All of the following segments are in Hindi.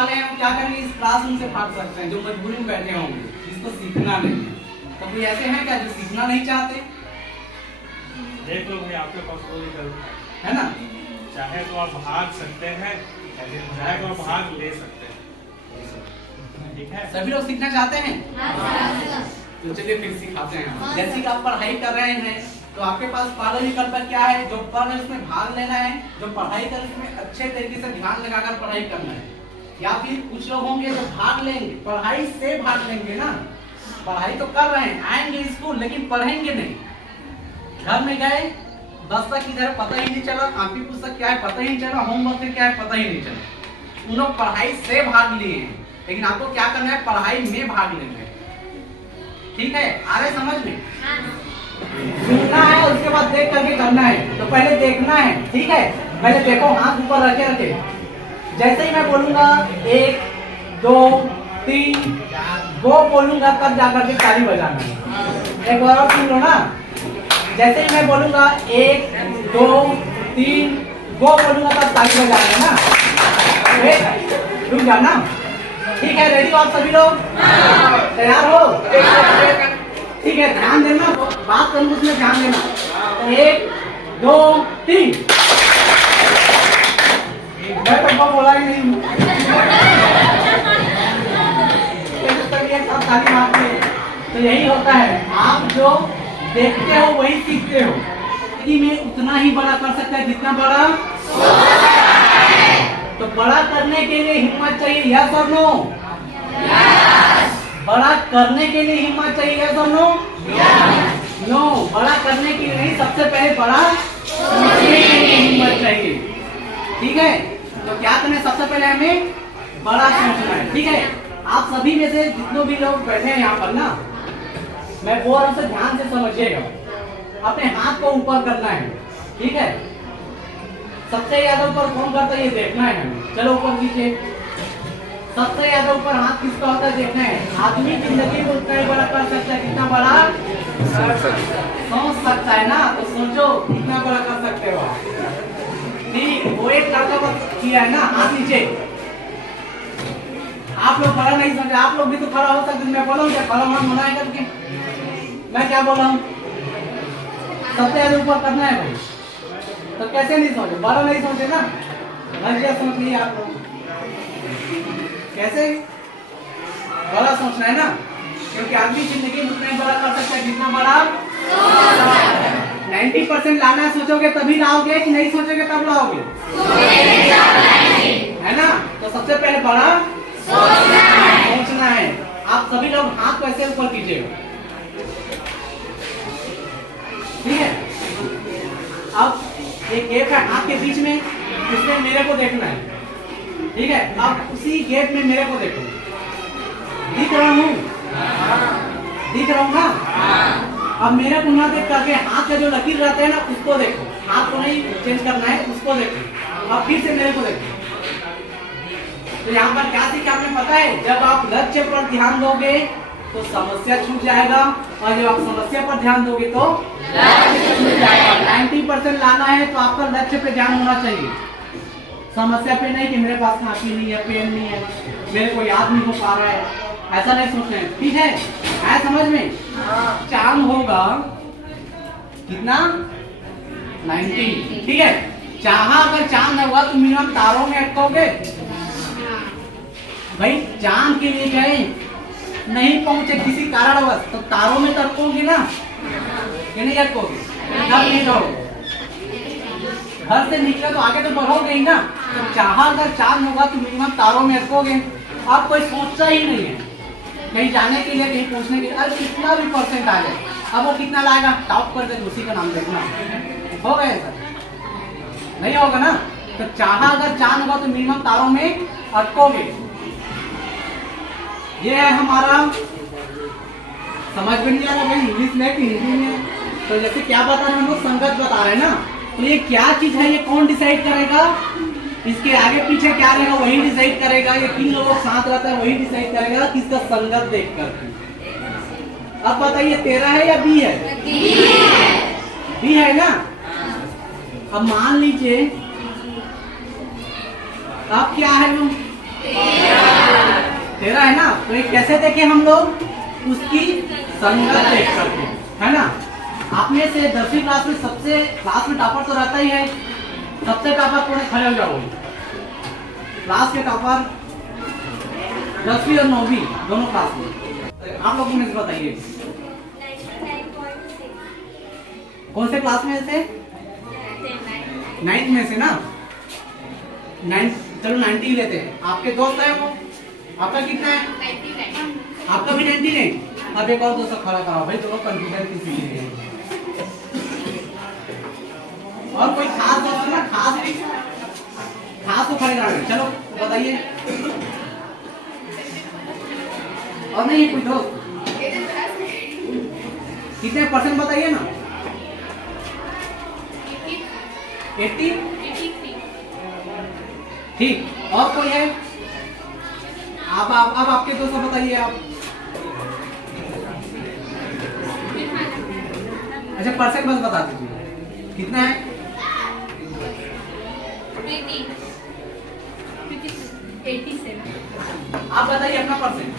वाले हैं वो क्या करेंगे, इस क्लासरूम से भाग सकते हैं जो मजबूरी में बैठे होंगे, जिसको सीखना नहीं है। तो कोई ऐसे हैं क्या जो सीखना नहीं चाहते? देख लो भाई, आपके पास वो विकल्प है ना, चाहे तो आप भाग सकते हैं, चाहे तो आप भाग ले सकते हैं। ठीक है, सभी लोग सीखना चाहते हैं? तो चलिए फिर सिखाते हैं। जैसे कि आप पढ़ाई कर रहे हैं तो आपके पास पहला विकल्प क्या है, जो पढ़ रहे हैं उसमें भाग लेना है, जो पढ़ाई कर रहे हैं उसमें अच्छे तरीके से ध्यान लगाकर पढ़ाई करना है। या फिर कुछ लोग होंगे जो भाग लेंगे, पढ़ाई से भाग लेंगे ना, पढ़ाई तो कर रहे हैं, आएंगे स्कूल लेकिन पढ़ेंगे नहीं, घर में गए दस्तक किधर पता ही नहीं चला, कॉपी पुस्तक क्या है पता ही नहीं चला, होमवर्क क्या है पता ही नहीं चला। उन लोग पढ़ाई से भाग लिए हैं, लेकिन आपको क्या करना है, पढ़ाई में भाग लेना है। ठीक है, आ रहे समझ में? सुनना है उसके बाद देख करके करना है। तो पहले देखना है, ठीक है, पहले देखो, हाथ ऊपर रखे रखे, जैसे ही मैं बोलूंगा 1 2 3 वो बोलूंगा तब जाकर के ताली बजाना है। एक बार और सुन लो ना, जैसे ही मैं बोलूंगा 1 2 3 वो बोलूंगा तब ताली बजाना है ना, रुक जाना। ठीक है, रेडी हो आप सभी लोग? तैयार हो? ठीक है, ध्यान देना, बात करना उसमें ध्यान देना। 1 2 3 मैं तो बोला ही नहीं, ताली मारते हैं। तो यही होता है, आप जो देखते हो वही सीखते हो। में उतना ही बड़ा कर सकता है जितना बड़ा, तो बड़ा करने के लिए हिम्मत चाहिए, यस और नो? बड़ा करने के लिए हिम्मत चाहिए, यस और नो? नो, बड़ा करने के लिए नहीं, सबसे पहले बड़ा सोचने के लिए हिम्मत चाहिए। ठीक है, तो क्या करना, सबसे पहले हमें बड़ा सोचना है। ठीक है, आप सभी में से जितने भी लोग बैठे हैं यहाँ पर ना, मैं बोल रहा हूँ, ध्यान से समझिएगा। अपने हाथ को ऊपर करना है, ठीक है, सबसे ज्यादा ऊपर कौन करता है ये देखना है हमें। चलो ऊपर कीजिए, सबसे ज्यादा ऊपर हाथ किसका होता है देखना है। आदमी जिंदगी को उतना ही बड़ा कर सकता है, कितना बड़ा सोच सकता है ना, तो सोचो कितना बड़ा कर सकते हो। ठीक, वो एक लड़का बस किया है ना, हाथ नीचे। आप लोग खड़ा नहीं समझे, आप लोग भी तो खड़ा हो सकते। मैं बोला हूँ क्या, खड़ा मत होना है करके, मैं क्या बोला हूँ, सबसे ज्यादा ऊपर करना है भाई। तो कैसे नहीं सोचे, बड़ा नहीं सोचे ना, भजिया सोच लिए आप लोग, कैसे बड़ा सोचना है ना, क्योंकि आदमी जिंदगी में उतना ही बड़ा कर सकता है जितना बड़ा 90% लाना है। सोचोगे तभी लाओगे कि नहीं सोचोगे तब लाओगे, है ना? तो सबसे पहले बड़ा सोचना है। आप सभी लोग हाथ को ऐसे ऊपर कीजिएगा, ठीक है। अब एक गैप है हाथ के बीच में, उसमें मेरे को देखना है, ठीक है। अब उसी गैप में मेरे को देखो, दिख रहा हूँ, दिख रहा हूँ ना। अब मेरे को ना देख करके हाथ का जो लकीर रहता है ना उसको देखो, हाथ को नहीं चेंज करना है, उसको देखो। अब फिर से मेरे को देखो। तो यहाँ पर क्या सीखा आपने पता है, जब आप लक्ष्य पर ध्यान दोगे तो समस्या छूट जाएगा, और जब आप समस्या पर ध्यान दोगे तो लक्ष्य छूट जाएगा। 90% लाना है तो आपका लक्ष्य पे ध्यान होना चाहिए, समस्या पे नहीं कि मेरे पास कॉपी नहीं है, पेन नहीं है, मेरे को याद नहीं हो पा रहा है, ऐसा नहीं सोचना है, ठीक है। आया समझ में? चांद होगा कितना, 90, ठीक है। चाहा अगर चांद होगा तो मिनिमम तारों में अटकोगे भाई। चांद के लिए गए नहीं पहुंचे किसी कारणवश तो तारों में तो अटकोगे ना, कि नहीं अटकोगे? घर नहीं रहोगे, घर से निकले तो आगे तो बढ़ोगे ही ना। तो चाहा अगर चांद होगा तो मिनिमम तारों में अटकोगे। अब कोई सोचता ही नहीं है कहीं जाने के लिए, कहीं पहुंचने के लिए, अरे कितना भी परसेंट आ जाए, अब वो कितना लाएगा, टॉप कर दे, उसी का नाम देखना होगा, ऐसा नहीं होगा ना। तो चाहा अगर चांद होगा तो मिनिमम तारों में अटकोगे। ये है हमारा, समझ में नहीं आ रहा भाई इंग्लिश में कि हिंदी में? तो जैसे क्या बता रहे हैं, हम लोग संगत बता रहे हैं ना, तो ये क्या चीज है, ये कौन डिसाइड करेगा? इसके आगे पीछे क्या रहेगा वही डिसाइड करेगा, ये किन लोगों के साथ रहता है वही डिसाइड करेगा, किसका संगत देख कर। अब बताइए 13 है या बी है? बी है ना। अब मान लीजिए अब क्या है, 13 है ना। तो ये कैसे देखे हम लोग? उसकी संगत देख करके, है ना। आप में से 10वीं क्लास में सबसे क्लास में टॉपर तो रहता ही है। सबसे टॉपर कौन है? खड़े हो जाओ। क्लास के टॉपर 10वीं और 9वीं दोनों क्लास में आप लोग मुझे बताइए कौन से क्लास में से? 9th में से ना। 9 चलो 90 लेते हैं। आपके दोस्त है वो? आपका कितना है? 99। आपका भी 99। अब एक और दोस्त खड़ा कराओ भाई, दोनों कंप्यूटर की सीखी है। और कोई खास दोस्त ना, खास को खड़े करा। चलो बताइए। और नहीं कोई दोस्त? कितने परसेंट बताइए ना। 80? ठीक। और कोई है? अब आपके दोस्त बताइए आप। अच्छा परसेंट बस बता दीजिए कितना है? 87। आप बताइए अपना परसेंट।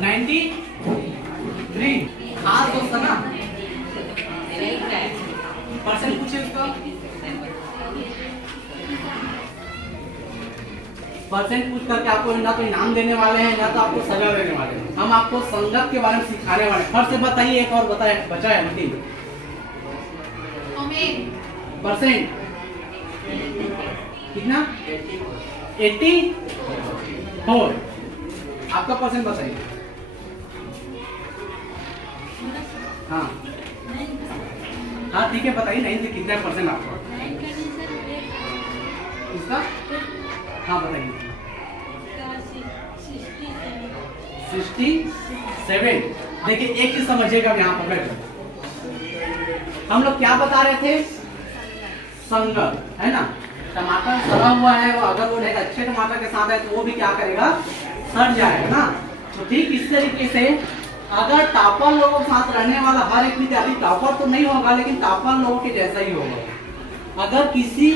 93। खास दोस्त है ना। परसेंट पूछिए उसका। परसेंट पूछ करके आपको ना तो इनाम देने वाले हैं, ना तो आपको सजा देने वाले हैं। हम आपको संगत के बारे में सिखाने वाले हैं। फर्स्ट से बताइए, एक और बताए बचा है अंतिम। परसेंट कितना? 84। आपका परसेंट बताइए। हाँ हाँ ठीक है बताइए। 9 से कितना परसेंट आपका? इसका हाँ बताइए। 67। देखिए एक चीज समझिएगा यहाँ पर बैठो। हम लोग क्या बता रहे थे? संगत, है ना। टमाटर सड़ा हुआ है, वो अगर वो एक अच्छे टमाटर के साथ है तो वो भी क्या करेगा? सड़ जाएगा ना। तो ठीक इस तरीके से अगर टॉपर लोगों के साथ रहने वाला हर एक विद्यार्थी टॉपर तो नहीं होगा, लेकिन टॉपर लोगों के जैसा ही होगा। अगर किसी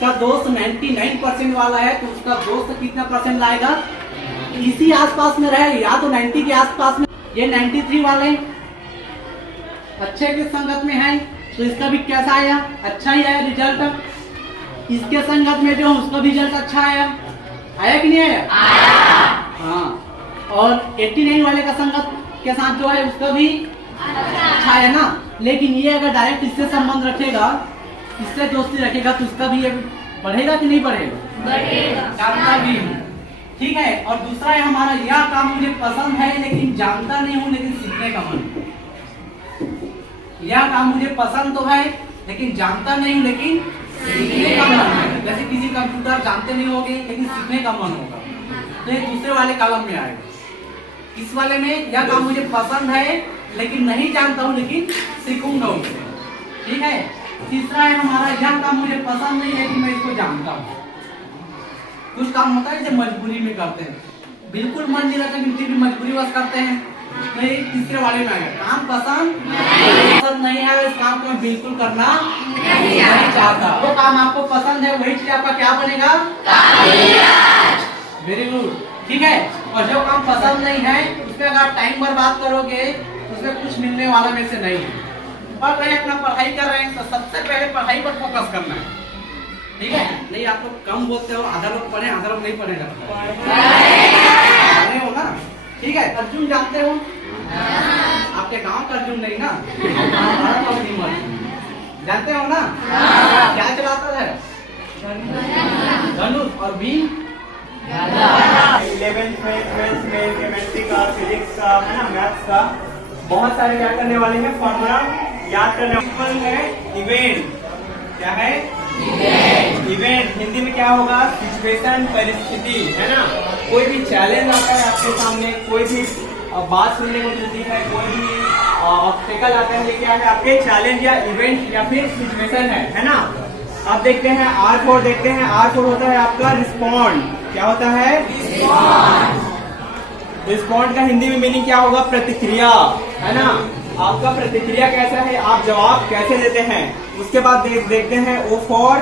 का दोस्त 99% वाला है तो उसका दोस्त कितना परसेंट लाएगा? इसी आसपास में रहे, या तो 90 के आसपास में। ये 93 वाले अच्छे की संगत में है तो इसका भी कैसा आया? अच्छा ही आया रिजल्ट। इसके संगत में जो उसका भी रिजल्ट अच्छा आया कि नहीं आया? हाँ। और 89 वाले का संगत के साथ जो है उसका भी अच्छा है ना। लेकिन ये अगर डायरेक्ट इससे संबंध रखेगा, इससे दोस्ती रखेगा तो इसका भी ये बढ़ेगा कि नहीं बढ़ेगा? जानता भी हूँ, ठीक है। और दूसरा है हमारा, यह काम मुझे पसंद है लेकिन जानता नहीं हूँ, लेकिन सीखने का मन। यह काम मुझे पसंद तो है लेकिन जानता नहीं हूँ, लेकिन सीखने का मन है। जैसे किसी कंप्यूटर जानते नहीं होगे लेकिन सीखने का मन होगा, तो ये दूसरे वाले कॉलम में आएगा। इस वाले में यह काम मुझे पसंद है लेकिन नहीं जानता हूँ, लेकिन सीखूंगा उसे, ठीक है। तीसरा है हमारा, यह काम मुझे पसंद नहीं है लेकिन मैं इसको जानता हूँ। कुछ काम होता है जो मजबूरी में करते हैं, बिल्कुल मन नहीं रहता लेकिन फिर भी मजबूरी बस करते हैं। तो ये तीसरे वाले में आ गया। काम पसंद नहीं है, इस काम को मैं बिल्कुल करना नहीं चाहता। वो काम आपको पसंद है वही चीज आपका क्या बनेगा? वेरी गुड, ठीक है। और जो काम पसंद नहीं है उसमें अगर आप टाइम बर्बाद करोगे उसमें कुछ मिलने वाला में से नहीं है। पढ़ रहे हैं, अपना पढ़ाई कर रहे हैं तो सबसे पहले पढ़ाई पर फोकस करना है, ठीक है। नहीं आप लोग कम बोलते हो, आधा लोग पढ़े आधा लोग नहीं पढ़ेगा, पढ़े हो ना, ठीक है। अर्जुन जानते हो? आपके गांव का अर्जुन नहीं ना, जानते हो ना? क्या चलाता है? धनुष। और बीन 11th में 12th में केमिस्ट्री का, फिजिक्स का, है ना, मैथ्स का बहुत सारे क्या करने वाले हैं? फॉर्मूला याद करने वाले हैं। इवेंट क्या है? इवेंट हिंदी में क्या होगा? सिचुएशन, परिस्थिति, है ना। कोई भी चैलेंज आता है आपके सामने, कोई भी बात सुनने को मिलती है, कोई भी ऑब्स्टेकल आता है, ये क्या है? आपके चैलेंज या इवेंट या फिर सिचुएशन है ना। आप देखते हैं R4, देखते हैं R4 होता है आपका रिस्पॉन्ड। क्या होता है? रिस्पॉन्ड का हिंदी में मीनिंग क्या होगा? प्रतिक्रिया, है ना। आपका प्रतिक्रिया कैसा है, आप जवाब कैसे देते हैं। उसके बाद देखते हैं O फॉर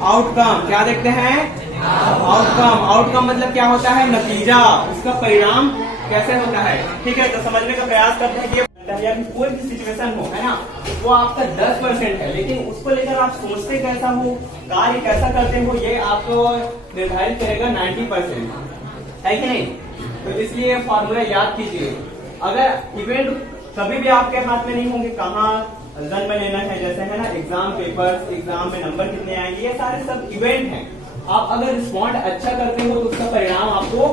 आउटकम। क्या देखते हैं? आउटकम। आउटकम मतलब क्या होता है? नतीजा, उसका परिणाम कैसे होता है। ठीक है, तो समझने का प्रयास करते हैं कि या कोई भी सिचुएशन हो, है ना, वो आपका 10% है, लेकिन उसको लेकर आप सोचते कैसा हो, कार्य कैसा करते हो, ये आपको निर्धारित करेगा 90%, है कि नहीं। तो इसलिए फॉर्मूला याद कीजिए। अगर इवेंट कभी भी आपके हाथ में नहीं होंगे, कहाँ जन्म लेना है, जैसे है ना एग्जाम पेपर्स, एग्जाम में नंबर कितने आएंगे, ये सारे सब इवेंट हैं। आप अगर रिस्पॉन्ड अच्छा करते हो तो उसका परिणाम आपको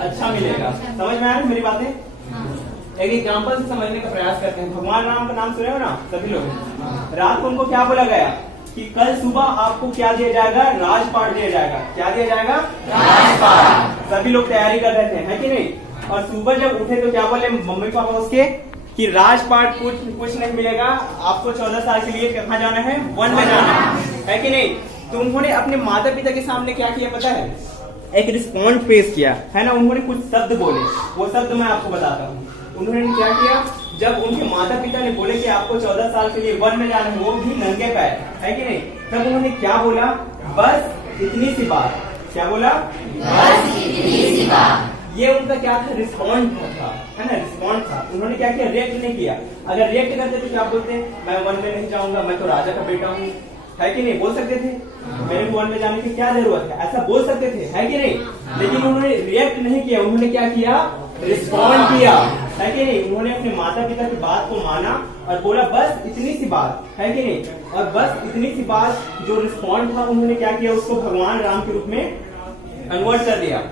अच्छा मिलेगा। समझ में आया मेरी बातें? एक एग्जाम्पल से समझने का प्रयास करते हैं। भगवान राम का नाम सुने हो ना सभी लोग। रात को उनको क्या बोला गया कि कल सुबह आपको क्या दिया जाएगा? राजपाट दिया जाएगा। क्या दिया जाएगा? राजपाट। सभी लोग तैयारी कर रहे थे, है कि नहीं। और सुबह जब उठे तो क्या बोले मम्मी पापा उसके कि राजपाट कुछ नहीं मिलेगा, आपको 14 साल के लिए कहाँ जाना है? वन में जाना है कि नहीं। तो उन्होंने अपने माता पिता के सामने क्या किया पता है? एक रिस्पॉन्ड पेश किया, है ना। उन्होंने कुछ शब्द बोले, वो शब्द मैं आपको बताता हूँ। उन्होंने क्या किया? जब उनके माता पिता ने बोले कि आपको 14 साल के लिए वन में जाना है, वो भी नंगे पैर, है कि नहीं, तब उन्होंने क्या बोला? बस इतनी सी बात। क्या बोला? बस इतनी सी बात। ये उनका क्या था? रिस्पॉन्ड था, है ना, रिस्पॉन्ड था। उन्होंने क्या किया? रिएक्ट नहीं किया। अगर रिएक्ट करते तो क्या बोलते? मैं वन में नहीं जाऊंगा, मैं तो राजा का बेटा हूँ, है कि नहीं, बोल सकते थे। मेरे को वन में जाने की क्या जरूरत है, ऐसा बोल सकते थे, है कि नहीं। लेकिन उन्होंने रिएक्ट नहीं किया, उन्होंने क्या किया? रिस्पॉन्ड किया, है कि नहीं। उन्होंने अपने माता पिता की बात को माना और बोला बस इतनी सी बात, है कि नहीं। और बस इतनी सी बात जो रिस्पॉन्ड था, उन्होंने क्या किया? उसको भगवान राम के रूप में कन्वर्ट कर दिया,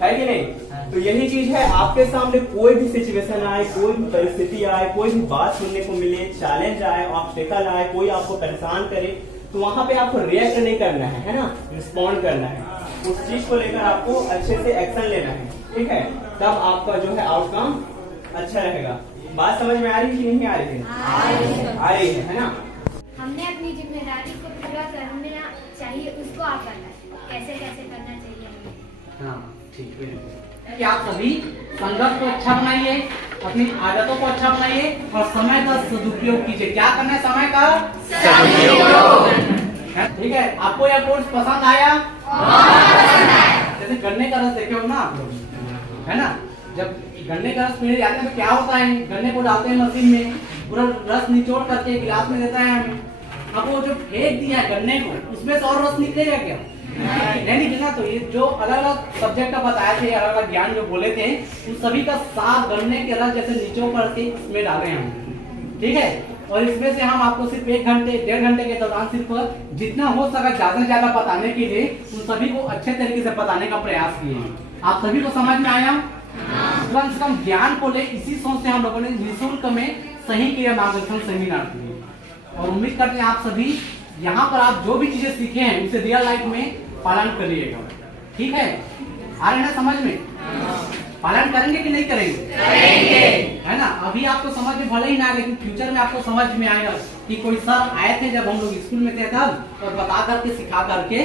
है कि नहीं। तो यही चीज है, आपके सामने कोई भी सिचुएशन आए, कोई भी परिस्थिति आए, कोई भी बात सुनने को मिले, चैलेंज आए, ऑब्स्टेकल आए, कोई आपको परेशान करे, तो वहां पे आपको रिएक्ट नहीं करना है ना, रिस्पॉन्ड करना है। उस चीज को लेकर आपको अच्छे से एक्शन लेना है, ठीक है। तब आपका जो है आउटकम अच्छा रहेगा। बात समझ में आ रही है कि नहीं आ रही है? आ रही है ना। हमने अपनी जिम्मेदारी को पूरा करना चाहिए, उसको आप करना कैसे कैसे करना चाहिए हमें। हाँ ठीक है कि आप सभी संघर्ष को अच्छा बनाइए, अपनी आदतों को अच्छा बनाइए और समय का सदुपयोग कीजिए। क्या करना है? समय का सदुपयोग। ठीक है, आपको यह कोर्स पसंद आया? जैसे गन्ने का रस देखे हो ना आप लोग, है ना। जब गन्ने का रस पीने जाते हैं तो क्या होता है? गन्ने को डालते हैं मशीन में, पूरा रस निचोड़ करके गिलास में देता है हमें। अब वो जो फेंक दिया है गन्ने को, उसमें से और रस निकलेगा क्या? नहीं निकलना। तो ये जो अलग अलग सब्जेक्ट बताए थे, अलग अलग ज्ञान जो बोले थे, उन सभी का साथ गन्ने के रस जैसे निचोड़ करके इसमें डाले हम, ठीक है। और इसमें से हम आपको सिर्फ 1 घंटे 1.5 घंटे के दौरान सिर्फ जितना हो सका ज्यादा से ज्यादा बताने के लिए उन सभी को अच्छे तरीके से बताने का प्रयास किए हैं। आप सभी को समझ में आया? कम से कम ज्ञान को ले, इसी सोच से हम लोगों ने निःशुल्क में सही किया मार्गदर्शन सेमिनार किए। और उम्मीद करते हैं आप सभी यहाँ पर आप जो भी चीजें सीखे हैं उसे रियल लाइफ में पालन करिएगा, ठीक है। आ रहे हैं समझ में? पालन करेंगे कि नहीं करेंगे? करेंगे, है ना। अभी आपको समझ में भले ही ना आए, लेकिन फ्यूचर में आपको समझ में आएगा कि कोई सर आए थे जब हम लोग स्कूल में थे तब, और बता करके सिखा करके